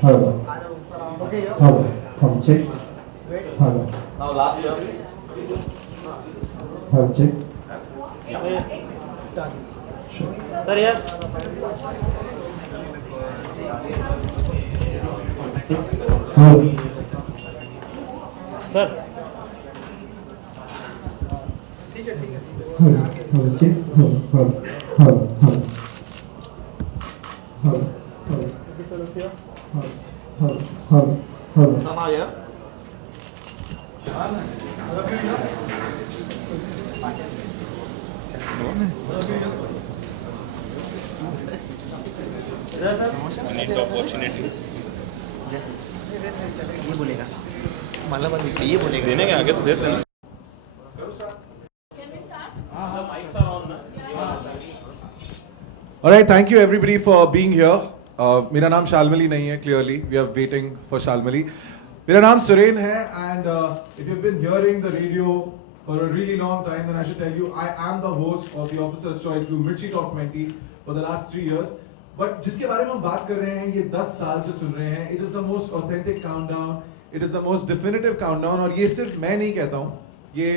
Hello. Hello. Hello, check. Hello. Now last year. Hello, check. Done. Sure. Sir, yes. Hello. Sir. Hello. Hello, check. Hello. Hello. Hello. Hello. Hello. Hello. Hello. Hello. Hello. Somehow, yeah. need the opportunity. ये बोलेगा मतलब अब ये बोलेगा देने के आगे तो देते ना. Alright, thank you everybody for being here. मेरा नाम शालमली नहीं है, clearly. We are waiting for Shalmali. मेरा नाम सुरेन है, and if you've been hearing the radio for a really long time, then I should tell you I am the host of the Officer's Choice Blue Mirchi Top 20 for the last 3 years. But जिसके बारे में हम बात कर रहे हैं, ये 10 साल से सुन रहे हैं. It is the most authentic countdown. It is the most definitive countdown. और ये सिर्फ मैं नहीं कहता हूँ. ये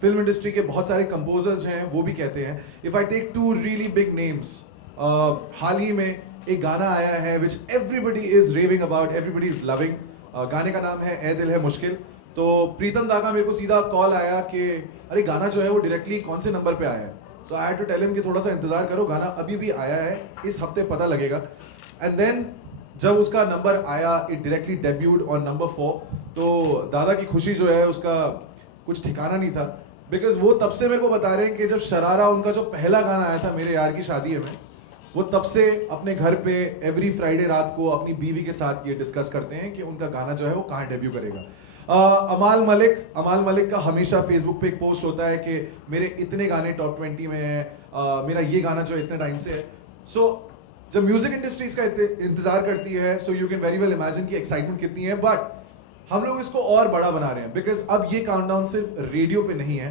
फिल्म इंडस्ट्री के बहुत सारे कंपोजर्स हैं, वो भी कहते हैं. If I take 2 really big names, हाल ही में एक गाना आया है which everybody is raving about, everybody is loving. गाने का नाम है ए दिल है मुश्किल. तो प्रीतम दा का मेरे को सीधा कॉल आया कि अरे गाना जो है वो डायरेक्टली कौन से नंबर पे आया है. So I had to tell him कि थोड़ा सा इंतजार करो, गाना अभी भी आया है, इस हफ्ते पता लगेगा. एंड देन जब उसका नंबर आया, इट डायरेक्टली डेब्यूड ऑन नंबर 4. तो दादा की खुशी जो है उसका कुछ ठिकाना नहीं था, बिकॉज वो तब से मेरे को बता रहे हैं कि जब शरारा उनका जो पहला गाना आया था मेरे यार की शादी में, वो तब से अपने घर पे एवरी फ्राइडे रात को अपनी बीवी के साथ ये डिस्कस करते हैं कि उनका गाना जो है वो कहाँ डेब्यू करेगा. अमाल मलिक का हमेशा फेसबुक पे एक पोस्ट होता है कि मेरे इतने गाने टॉप 20 में हैं, मेरा ये गाना जो इतने टाइम से है. सो जब म्यूजिक इंडस्ट्री इसका इंतजार करती है, so you can very well imagine की एक्साइटमेंट कितनी है. बट हम लोग इसको और बड़ा बना रहे हैं, बिकॉज अब ये काउंटडाउन सिर्फ रेडियो पे नहीं है,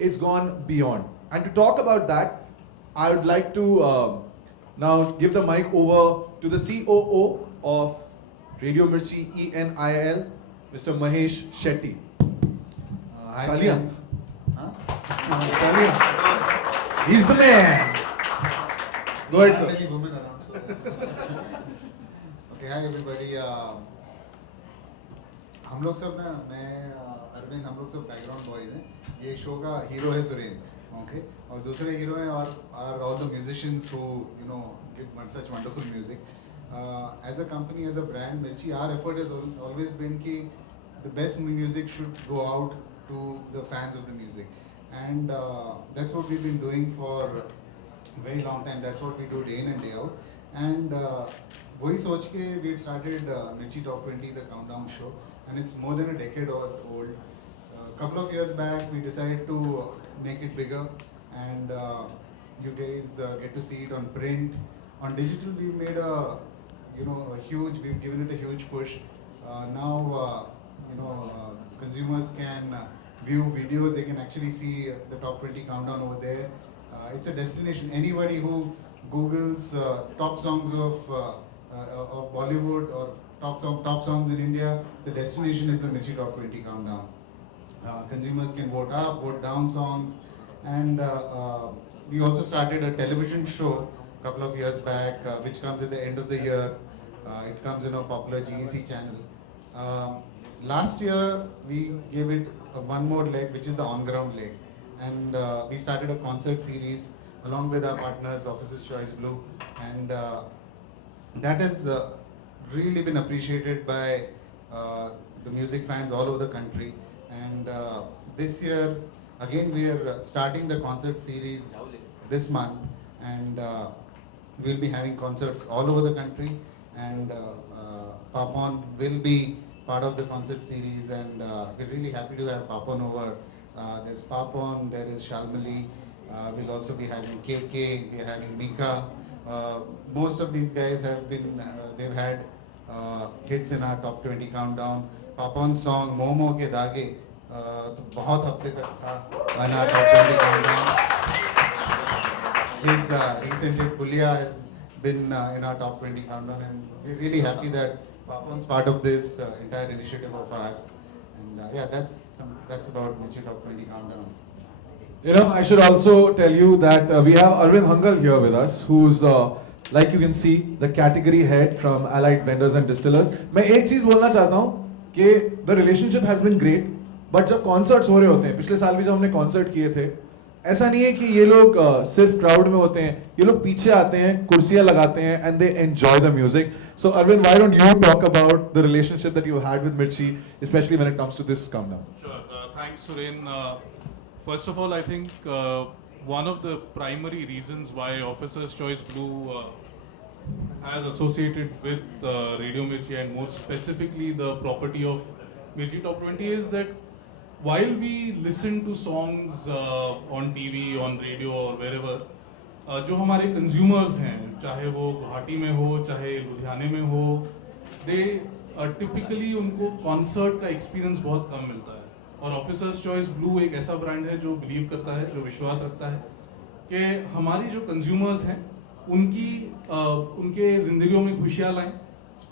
it's gone beyond. And to talk about that, I would like to now give the mic over to the COO of Radio Mirchi ENIL, Mr. Mahesh Shetty. Hi Talia. friends. Huh? Talia. He's the man. Go ahead, sir. Many women around. Okay, hi everybody. हम लोग सब ना, मैं अरविंद, हम लोग सब background boys हैं. ये शो का हीरो है सुरेन, ओके, और दूसरे हीरो हैं और are all the musicians who you know give such wonderful music. As a company, as a brand, Mirchi, our effort has always been कि the best music should go out to the fans of the music, and that's what we've been doing for a very long time. That's what we do day in and day out. And वही सोच के we had started Mirchi Top 20, the countdown show, and it's more than a decade old. Couple of years back, we decided to make it bigger, and you guys get to see it on print. On digital, we've made we've given it a huge push. Now, consumers can view videos, they can actually see the top 20 countdown over there. It's a destination. Anybody who Googles top songs of Bollywood or top songs in India, the destination is the Mirchi Top 20 countdown. Consumers can vote up, vote down songs, and we also started a television show a couple of years back, which comes at the end of the year. It comes in a popular GEC channel. Last year, we gave it one more leg, which is the on-ground leg, and we started a concert series along with our partners, Officer's Choice Blue, and that has really been appreciated by the music fans all over the country. And this year, again, we are starting the concert series this month, and we'll be having concerts all over the country, and Papon will be part of the concert series, and we're really happy to have Papon over. There's Papon, there is Shalmali, we'll also be having KK, we're having Mika. Most of these guys have been, they've had hits in our top 20 countdown. Papon's song Momo Ke Dage तो बहुत हफ्ते तक था in our top 20 countdown. His recently Pulia has been in our top 20 countdown, and we're really happy that Papon's part of this entire initiative of ours. And yeah, that's about Mirchi Top 20 Countdown. You know, I should also tell you that we have Arvind Hangal here with us, who's like you can see, the category head from Allied Blenders and Distillers. मैं एक चीज बोलना चाहता हूँ कि the relationship has been great, but जब concerts हो रहे होते हैं, पिछले साल भी जब हमने concert किए थे, ऐसा नहीं है कि ये लोग सिर्फ crowd में होते हैं, ये लोग पीछे आते हैं, कुर्सियाँ लगाते हैं, and they enjoy the music. So Arvind, why don't you talk about the relationship that you had with Mirchi, especially when it comes to this countdown? Sure. Thanks, Suren. First of all, I think one of the primary reasons why Officer's Choice Blue has associated with Radio Mirchi and more specifically the property of Mirchi Top 20 is that while we listen to songs on TV, on radio or wherever, जो हमारे consumers हैं, चाहे वो गुवाहाटी में हो, चाहे लुधियाने में हो, they typically उनको concert का experience बहुत कम मिलता है. और ऑफिसर्स चॉइस ब्लू एक ऐसा ब्रांड है जो बिलीव करता है, जो विश्वास रखता है कि हमारी जो कंज्यूमर्स हैं उनके जिंदगियों में खुशियाँ लाएं.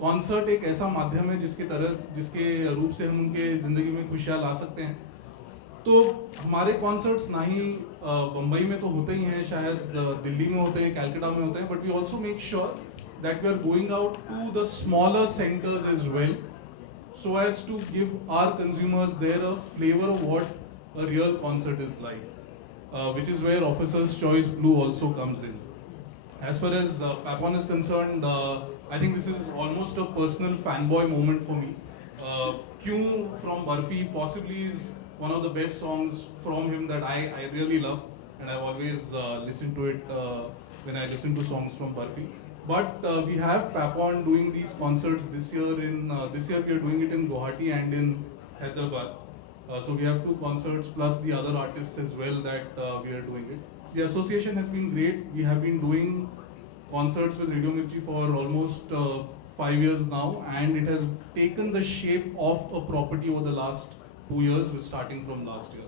कॉन्सर्ट एक ऐसा माध्यम है जिसके रूप से हम उनके जिंदगी में खुशियाँ ला सकते हैं. तो हमारे कॉन्सर्ट्स ना ही बम्बई में तो होते ही हैं, शायद दिल्ली में होते हैं, कैलकाटा में होते हैं, but we also make sure that we are going out to the smaller centres as well, so as to give our consumers there a flavor of what a real concert is like, which is where Officer's Choice Blue also comes in. As far as Papon is concerned, I think this is almost a personal fanboy moment for me. Kyun from Barfi possibly is one of the best songs from him that I really love, and I've always listened to it when I listen to songs from Barfi. But we have Papon doing these concerts this year. This year we are doing it in Guwahati and in Hyderabad. So we have 2 concerts plus the other artists as well that we are doing it. The association has been great. We have been doing concerts with Radio Mirchi for almost 5 years now, and it has taken the shape of a property over the last 2 years, starting from last year.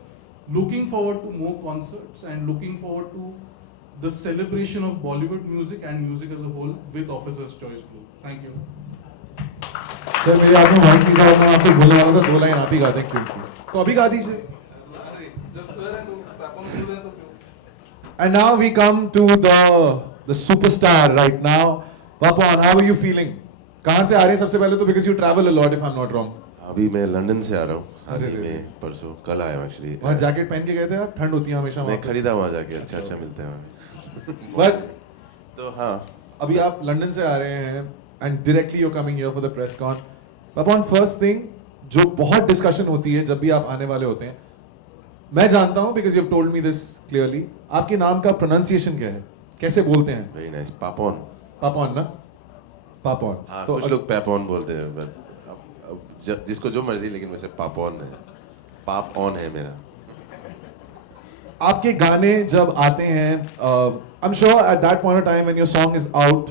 Looking forward to more concerts and looking forward to the celebration of Bollywood music and music as a whole with Officer's Choice Blue. Thank you. Sir मेरे हाथ में माइक नहीं था, मैं आपको बोलने वाला था 2 लाइन आप ही गाते हैं क्यों? तो अभी गा दीजिए. And now we come to the superstar right now. Papon, how are you feeling? कहाँ से आ रहे हैं सबसे पहले तो, because you travel a lot if I'm not wrong. अभी मैं लंदन से आ रहा हूँ, हाल ही में परसों कल आया हूँ एक्चुअली. वहाँ जैकेट पहन के गए थे आप? ठंड होती है हमेशा. मैं खरीदा वहाँ जाके, अच्छा मिलता है वहाँ. But तो हाँ, अभी आप लंदन से आ रहे हैं and directly you're coming here for the press con. Papon, first thing जो बहुत डिस्कशन होती है जब भी आप आने वाले होते हैं, मैं जानता हूँ because you've told me this clearly, आपके नाम का pronunciation क्या है, कैसे बोलते हैं? Very nice. पापोन. पापोन ना? पापोन. हाँ, तो कुछ लोग पैपोन बोलते हैं, but जिसको जो मर्जी, लेकिन वैसे पापोन है, पाप ऑन है मेरा. आपके गाने जब आते हैं, I'm sure at that point of time when your song is out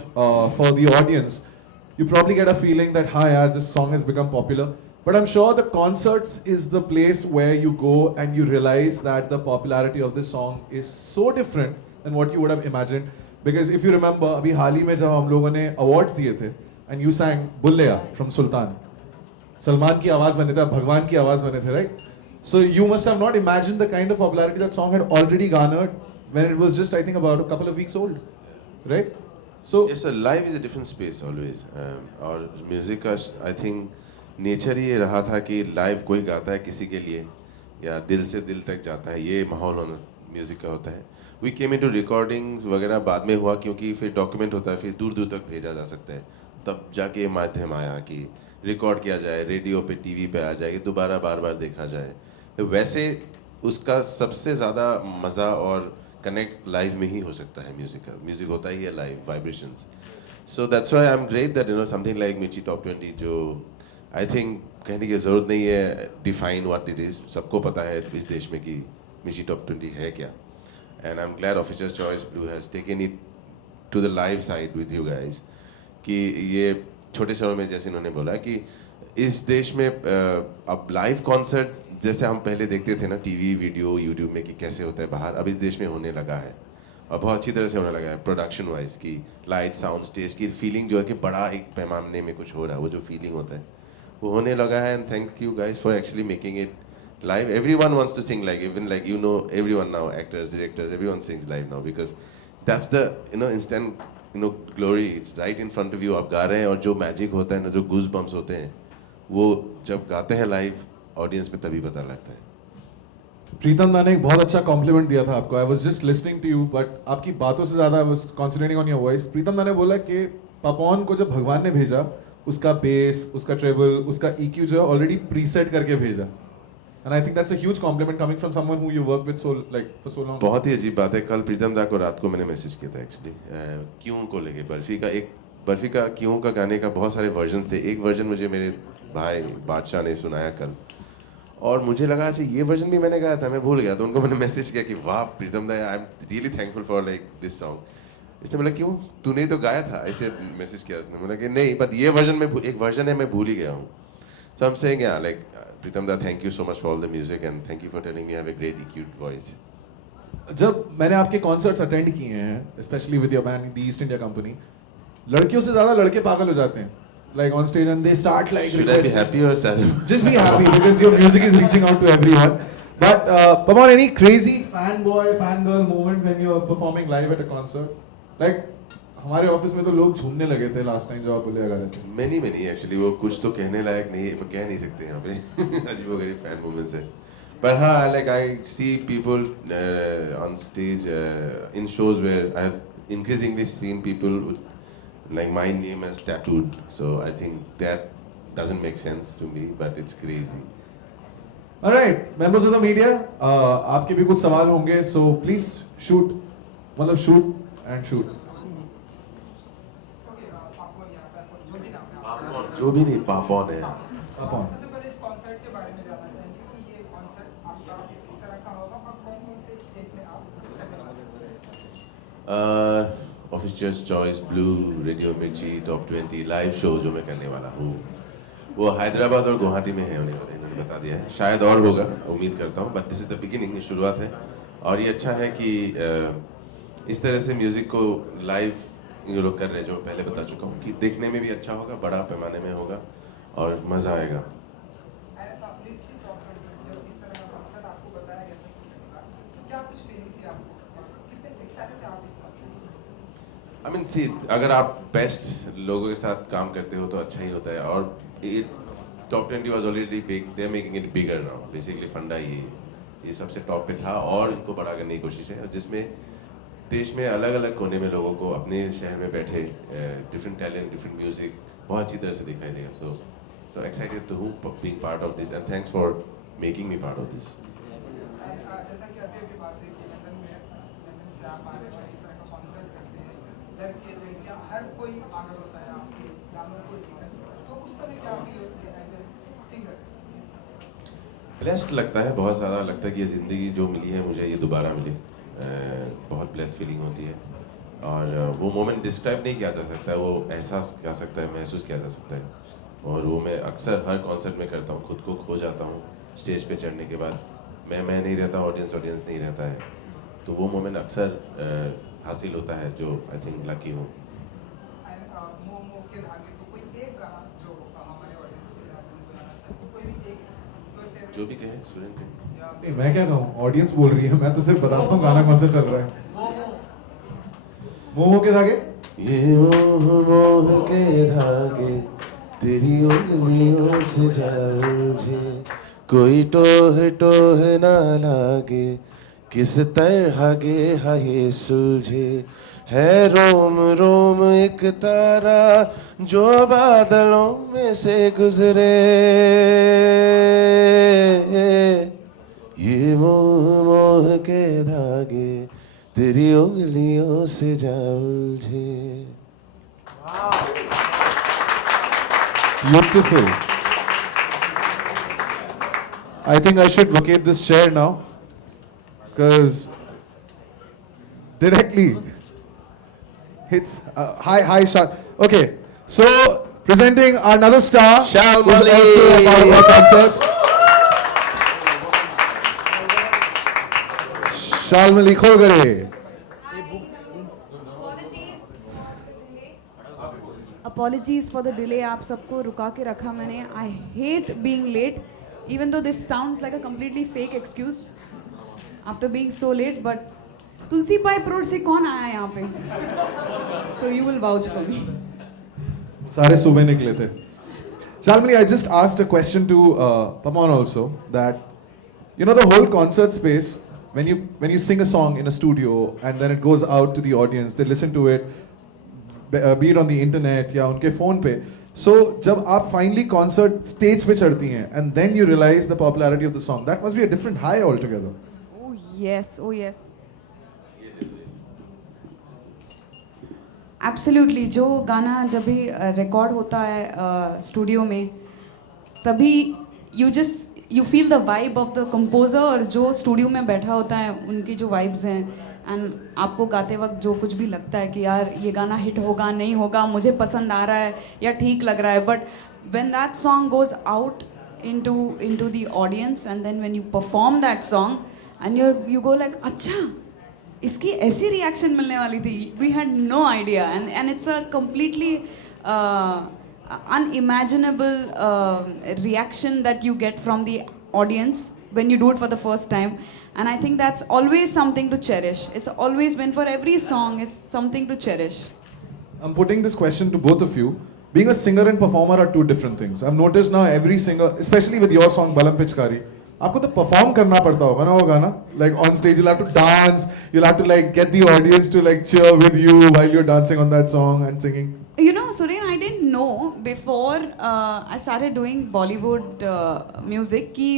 for the audience, you probably get a feeling that, हाँ यार, this song has become popular. But I'm sure the concerts is the place where you go and you realize that the popularity of this song is so different than what you would have imagined. Because if you remember, अभी हाल ही में जब हम लोगों ने awards दिए थे, and you sang Bulleya from Sultan, Salman की आवाज बने थे, भगवान की आवाज बने थे, right? So you must have not imagined the kind of popularity that song had already garnered when it was just, I think, about a couple of weeks old, right? So yes, sir, live is a different space always. और म्यूजिक का I think nature ये रहा था कि लाइव कोई गाता है किसी के लिए या दिल से दिल तक जाता है, ये माहौल म्यूजिक का होता है. वी केम इनटू रिकॉर्डिंग वगैरह बाद में हुआ, क्योंकि फिर डॉक्यूमेंट होता है, फिर दूर दूर तक भेजा जा सकता है. तब जाके ये माध्यम आया कि रिकॉर्ड किया जाए, रेडियो पे, टीवी पे आ जाए, दोबारा बार बार देखा जाए. वैसे उसका सबसे ज़्यादा मज़ा और कनेक्ट लाइव में ही हो सकता है. म्यूजिक होता ही है live, vibrations. So that's why I am great that something like मिर्ची टॉप 20, जो आई थिंक कहने की ज़रूरत नहीं है डिफाइन व्हाट इट इज़, सबको पता है इस देश में कि मिर्ची टॉप 20 है क्या. And I am glad officer's choice blue has taken it to the live side with you guys, कि ये छोटे शहरों में, जैसे इन्होंने बोला, कि इस देश में अब लाइव कॉन्सर्ट जैसे हम पहले देखते थे ना टीवी, वीडियो, यूट्यूब में कि कैसे होता है बाहर, अब इस देश में होने लगा है. और बहुत अच्छी तरह से होने लगा है प्रोडक्शन वाइज की लाइट साउंड स्टेज की फीलिंग जो है कि बड़ा एक पैमाने में कुछ हो रहा है, वो जो फीलिंग होता है वो होने लगा है. And thank you guys for actually making it live. Everyone wants to sing like, even like, you know, everyone now, actors, directors, everyone sings live now because that's the, you know, instant, you know, glory. It's right in front of you. आप गा रहे हैं और जो मैजिक होता है ना, जो गूज बम्स होते हैं, वो जब गाते हैं लाइव ऑडियंस में तभी पता लगता है. प्रीतम दा ने एक बहुत अच्छा कॉम्प्लीमेंट दिया था आपको. I was just listening to you but आपकी बातों से ज्यादा I was concentrating on your voice. Pritam da ने बोला कि पापॉन को जब भगवान ने भेजा, उसका बेस, उसका ट्रेबल, उसका EQ जो है ऑलरेडी प्रीसेट करके भेजा. And I think that's a huge compliment coming from someone who you work with so like for so long. बहुत ही अजीब बात है. कल प्रीतम दा को रात को मैंने मैसेज किया था एक्चुअली क्यों को लेके. बर्फी का क्यों का गाने का बहुत सारे वर्जन थे. एक वर्जन मुझे मेरे भाई बादशाह ने सुनाया कल और मुझे लगा अच्छा ये वर्जन भी मैंने गाया था, मैं भूल गया. तो उनको मैंने मैसेज किया कि वाह प्रीतम दा, I am really thankful for like this song. इसने बोला क्यों तूने ही तो गाया था, ऐसे मैसेज किया उसने. बोला कि नहीं बट ये वर्जन में एक वर्जन है मैं भूल ही गया हूँ. So I'm saying yeah, like Pritam da, thank you so much for all the music and thank you for telling me I have a great EQ'd voice. जब मैंने आपके कॉन्सर्ट्स अटेंड किए हैं, specially with your band the east India company, लड़कियों से ज्यादा लड़के पागल हो जाते हैं. Like on stage and they start like. Should I be happy or sad? Just be happy because your music is reaching out to everyone. But Pawan, any crazy fanboy, fangirl moment when you're performing live at a concert? Like हमारे ऑफिस में तो लोग झूमने लगे थे last time जब आप बोले लगा रहे थे. Many actually. वो कुछ तो कहने लायक नहीं, कह नहीं सकते यहाँ पे. अजीबोगरीब फैन मूवमेंट्स है. पर हाँ, like I see people on stage in shows where I have increasingly seen people with like my name as tattooed. So I think that doesn't make sense to me, but it's crazy. Alright, members of the media, आपके भी कुछ सवाल होंगे, so please shoot, मतलब shoot and shoot. जो भी नहीं पापॉन है. पापॉन. सबसे पहले इस कॉन्सर्ट के बारे में जानना चाहेंगे कि ये कॉन्सर्ट आपका इस तरह का होगा और कौन-कौन से स्टेट में आप ऑफिसर्स चॉइस, ब्लू, रेडियो मिर्ची, टॉप 20 लाइव शो जो मैं करने वाला हूँ वो हैदराबाद और गुवाहाटी में है होने वाले. इन्होंने बता दिया है, शायद और होगा, उम्मीद करता हूँ. But this is the beginning, ये शुरुआत है. और ये अच्छा है कि इस तरह से म्यूजिक को लाइव ये लोग कर रहे हैं, जो पहले बता चुका हूँ कि देखने में भी अच्छा होगा, बड़ा पैमाने में होगा और मज़ा आएगा. I mean, see, अगर आप बेस्ट लोगों के साथ काम करते हो तो अच्छा ही होता है. और टॉप 20 was already big, they are making it bigger now. Basically फंडा ये सबसे टॉप पे था और इनको बड़ा करने की कोशिश है, जिसमें देश में अलग अलग कोने में लोगों को अपने शहर में बैठे डिफरेंट टैलेंट, डिफरेंट म्यूजिक बहुत अच्छी तरह से दिखाई देगा. तो एक्साइटेड तो हूँ being part of this and thanks for making me part of this. जैसा कि अभी बात हुई कि लंदन से आप आ रहे हो, इस तरह का कॉन्सर्ट करते हैं, लड़के लड़कियां हर कोई पागल होता है आपके गानों को लेकर, तो उस समय क्या फील होती है एज ए सिंगर? ब्लेस्ड लगता है, बहुत ज़्यादा लगता है कि ये ज़िंदगी जो मिली है मुझे ये दोबारा मिली. बहुत ब्लेस्ड फीलिंग होती है और वो मोमेंट डिस्क्राइब नहीं किया जा सकता है, वो एहसास किया सकता है, महसूस किया जा सकता है. और वो मैं अक्सर हर कॉन्सर्ट में करता हूँ, खुद को खो जाता हूँ स्टेज पे चढ़ने के बाद. मैं नहीं रहता, ऑडियंस नहीं रहता है. तो वो मोमेंट अक्सर हासिल होता है, जो आई थिंक लकी हूँ. जो भी कहे सुरेन कहे. नहीं, मैं क्या कहूँ, ऑडियंस बोल रही है, मैं तो सिर्फ बताता हूँ गाना कौन सा चल रहा है. मोह के धागे. ये मोह के धागे तेरी उंगलियों से जा उलझे, कोई टोह ना लागे, किस तरह गे ये सुलझे, है रोम रोम एक तारा जो बादलों में से गुजरे, ये मोह के धागे तेरी उंगलियों से जा उलझे. Beautiful. I think I should vacate this chair now, because directly hits hi Shal. Okay, so presenting another star, Shalmali. who's also a part of our concerts. Shalmali Khogare. apologies for the delay. आप सबको रुका के रखा मैंने. I hate being late, even though this sounds like a completely fake excuse after being so late. But Tulsi pipe road से कौन आया यहाँ पे? So you will vouch for me. सारे सुबह निकले थे. Shalmali, I just asked a question to Paman also, that you know the whole concert space, when you sing a song in a studio and then it goes out to the audience, they listen to it, be it on the internet या उनके phone पे. So जब आप finally concert stage पे चढ़ती हैं and then you realize the popularity of the song, that must be a different high altogether. Oh yes, oh yes. Absolutely. जो गाना जब भी रिकॉर्ड होता है स्टूडियो में, तभी you feel the vibe of the composer, और जो स्टूडियो में बैठा होता है उनकी जो वाइब्स हैं, एंड आपको गाते वक्त जो कुछ भी लगता है कि यार ये गाना हिट होगा नहीं होगा, मुझे पसंद आ रहा है या ठीक लग रहा है, but when that song goes out into the audience and then when you perform that song and you go like, अच्छा इसकी ऐसी रिएक्शन मिलने वाली थी, we had no idea, and it's a completely unimaginable reaction that you get from the audience when you do it for the first time. And I think that's always something to cherish. It's always been, for every song, it's something to cherish. I'm putting this question to both of you. Being a singer and performer are two different things. I've noticed now every singer, especially with your song Balam Pichkari, आपको तो perform करना पड़ता होगा ना वो गाना. Like on stage you'll have to dance, you'll have to like get the audience to like cheer with you while you're dancing on that song and singing. You know, Sureen, I didn't know before I started doing Bollywood music कि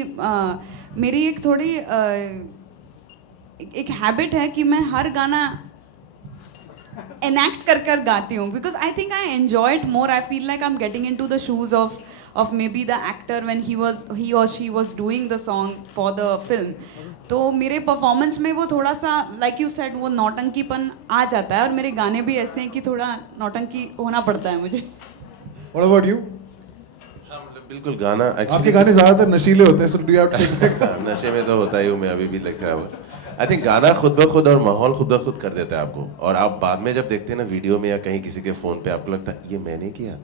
मेरी एक थोड़ी एक हैबिट है कि मैं हर गाना enact कर गाती हूँ, because I think I enjoy it more. I feel like I'm getting into the shoes of maybe the actor when he or she was doing the song for the film. तो मेरे परफॉर्मेंस में वो थोड़ा सा like you said वो नौटंकीपन आ जाता है, और मेरे गाने भी ऐसे हैं कि थोड़ा नौटंकी होना पड़ता है मुझे. What about you? हाँ, मतलब बिल्कुल गाना आपके गाने ज़्यादातर नशीले होते हैं, so do you have to take that? नशे में तो होता ही हूँ मैं, अभी भी लग रहा हूँ. आई थिंक गाना खुद ब खुद और माहौल खुद ब खुद कर देता है आपको, और आप बाद में जब देखते हैं ना वीडियो में या कहीं किसी के फ़ोन पे, आपको लगता है ये मैंने किया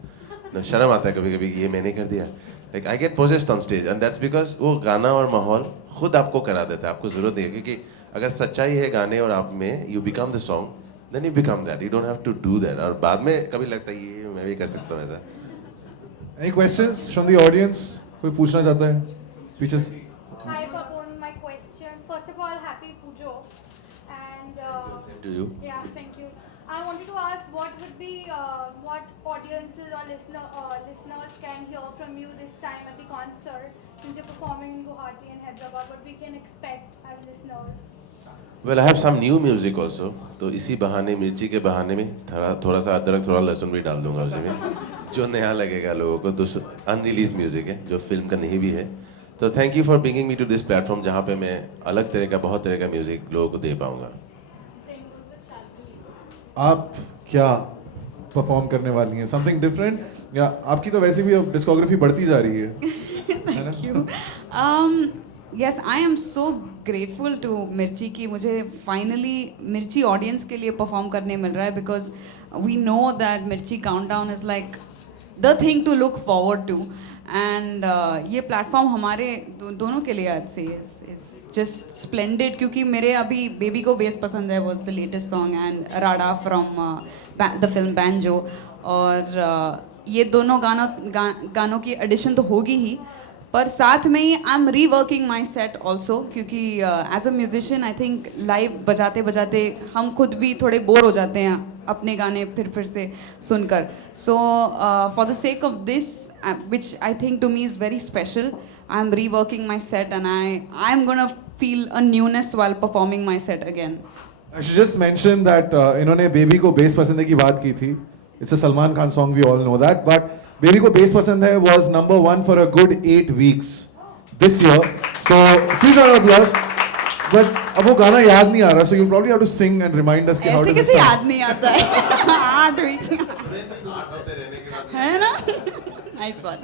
ना, शर्म आता है कभी कभी, ये मैंने कर दिया. Like I get possessed on stage and that's because वो गाना और माहौल खुद आपको करा देता है, आपको ज़रूरत नहीं है. क्योंकि अगर सच्चाई है गाने और आप में, you become the song, then you become that, you don't have to do that. और बाद में कभी लगता है ये मैं भी कर सकता हूँ ऐसा. Any questions from the audience? कोई पूछना चाहता है? Speeches? Hi, Pawan. My question. First of all, happy Pujo. And Do you? yeah, thank you. I wanted to ask, what would be what audiences or listeners can hear from you this time at the concert, since you're performing in Guwahati and Hyderabad? What we can expect as listeners? Well, I have some new music also. तो इसी बहाने, मिर्ची के बहाने में थोड़ा सा अदरक, थोड़ा लहसुन भी डाल दूंगा उसमें, जो नया लगेगा लोगों को. तो अनरिलीज म्यूजिक है जो फिल्म का नहीं भी है. तो thank you for bringing me to this platform, जहाँ पे मैं अलग तरह का, बहुत तरह का म्यूजिक लोगों को दे पाऊंगा. आप क्या परफॉर्म करने वाली हैं? समथिंग डिफरेंट, या आपकी तो वैसे भी अब डिस्कोग्राफी बढ़ती जा रही है? Thank you. Yes, I am so grateful to मिर्ची कि मुझे finally मिर्ची ऑडियंस के लिए परफॉर्म करने मिल रहा है, because we know that मिर्ची countdown is like the thing to look forward to. And ये प्लेटफॉर्म हमारे दोनों के लिए आज से is just splendid, क्योंकि मेरे अभी बेबी को बेस पसंद है was the latest song, and Rada from the film Banjo. और ये दोनों गानों की एडिशन तो होगी ही, पर साथ में ही I am reworking my set also, क्योंकि as a musician I think live बजाते बजाते हम खुद भी थोड़े बोर हो जाते हैं अपने गाने फिर से सुनकर. So for the sake of this, which I think to me is very special, I am reworking my set and I am gonna feel a newness while performing my set again. I should just mention that इन्होंने baby को bass पसंद है की बात की थी. It's a Salman Khan song, we all know that. But baby को bass पसंद है was number 1 for a good 8 weeks this year. So huge round of applause. But अब वो गाना याद नहीं आ रहा, so you probably have to sing and remind us कि how does ऐसे it कैसे sound? याद नहीं आता है? 8 वीक्स है ना? Nice one.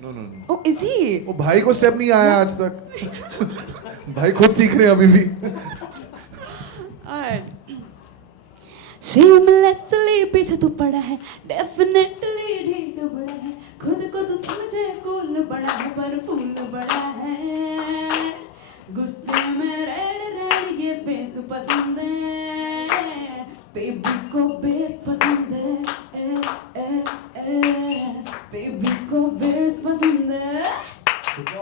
No. Oh, is he? वो भाई को स्टेप नहीं आया आज तक. भाई खुद सीख रहे हैं अभी भी. Alright. Shamelessly पीछे तू पड़ा है, डेफिनेटली ढीठ बड़ा है, खुद को तू समझे कूल बड़ा है पर फूल बड़ा है, गुस्से में रेड रेड ये फेस पसंद है, बेबी को बेस पसंद है, बेबी को बेस पसंद है। शुक्र।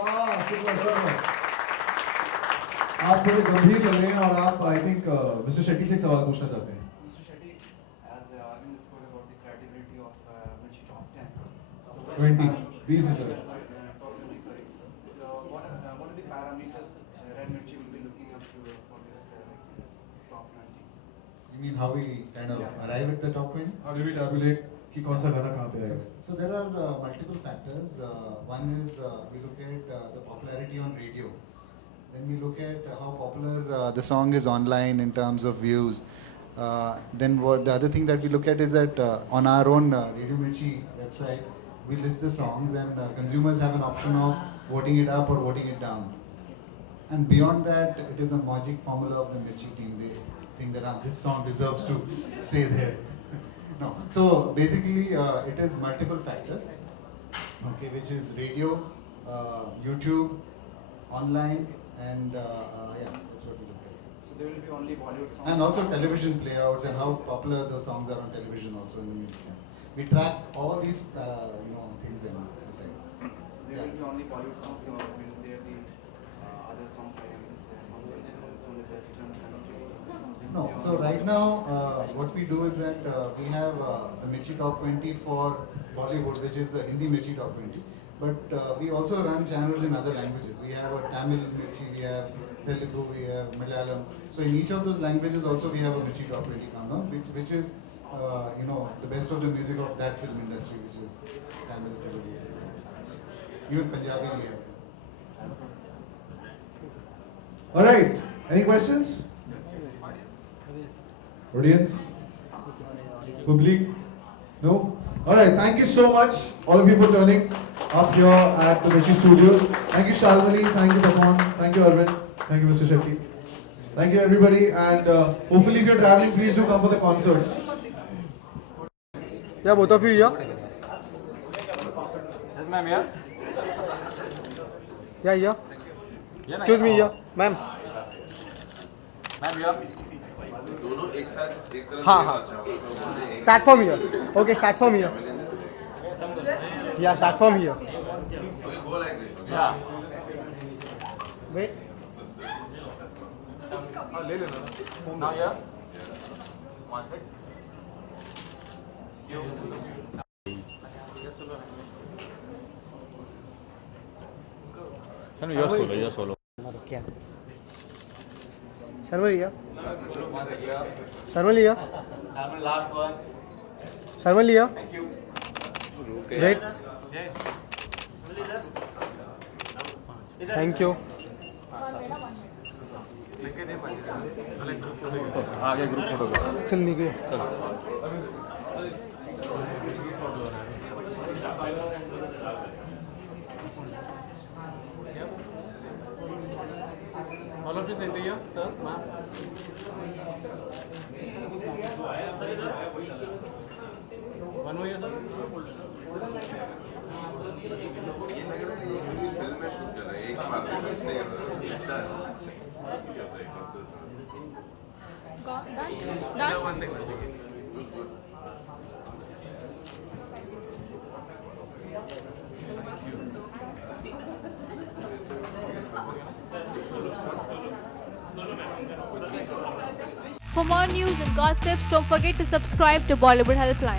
आप थोड़े गंभीर लग रहे हैं और आप आई थिंक मिस्टर शेट्टी से एक सवाल पूछना चाहते हैं। Mr. Shetty, as Arvind spoke about the credibility of Mirchi Top 10. So 20, 20 is Top 20, sorry. So what are the parameters Red Mirchi will be looking up to for this top 20? You mean how we kind of arrive at the top 20? How do we tabulate कि कौन सा गाना कहाँ पे आएगा? So there are multiple factors. One is we look at the popularity on radio. Then we look at how popular the song is online in terms of views. Then the other thing that we look at is that on our own Radio Mirchi website, we list the songs and consumers have an option of voting it up or voting it down. And beyond that, it is a magic formula of the Mirchi team. They think that this song deserves to stay there. No, so basically it is multiple factors, okay, which is radio, YouTube, online, and yeah, that's what we look at. So there will be only Bollywood songs. And also television playouts and how popular the songs are on television also in the music channel. We track all these things and decide. So there will be only Bollywood songs, or will there be other songs like this from the Western countries? No, so right now what we do is that we have the Mirchi Top 20 for Bollywood, which is the Hindi Mirchi Top 20. But we also run channels in other languages. We have a Tamil Mirchi, we have Telugu, we have Malayalam. So in each of those languages also we have a Mirchi Top 20 countdown, which is the best of the music of that film industry, which is Tamil, Telugu, even Punjabi we have. All right. Any questions? Audience? Public? No? Alright, thank you so much, all of you, for turning up here at the Mirchi Studios. Thank you, Shalmali. Thank you, Tapan. Thank you, Arvind. Thank you, Mr. Shetty. Thank you, everybody. And hopefully, if you're traveling, please do come for the concerts. Yeah, both of you here? Yes, ma'am, here. Yeah, here. Excuse me, here. Ma'am. Ma'am, here. दोनों एक साथ एक तरफ हाँ, हाँ. Start from here. Okay, start from here. Yeah, start from here. Okay, go like this. Okay. Yeah. Wait. Now here. One sec. You. You're solo. क्या? Sharmal here. Sharmal here. Last one. Sharmal here. Thank you. Wait. Thank you. आगे group photo चल निकले. All of you enter here, sir, ma'am. One more here, sir. ये लग रहा है ये किसी फिल्म में शूट कर रहा है एक बात में कुछ नहीं कर रहा अच्छा है Yeah, one second. For more news and gossips, don't forget to subscribe to Bollywood Helpline.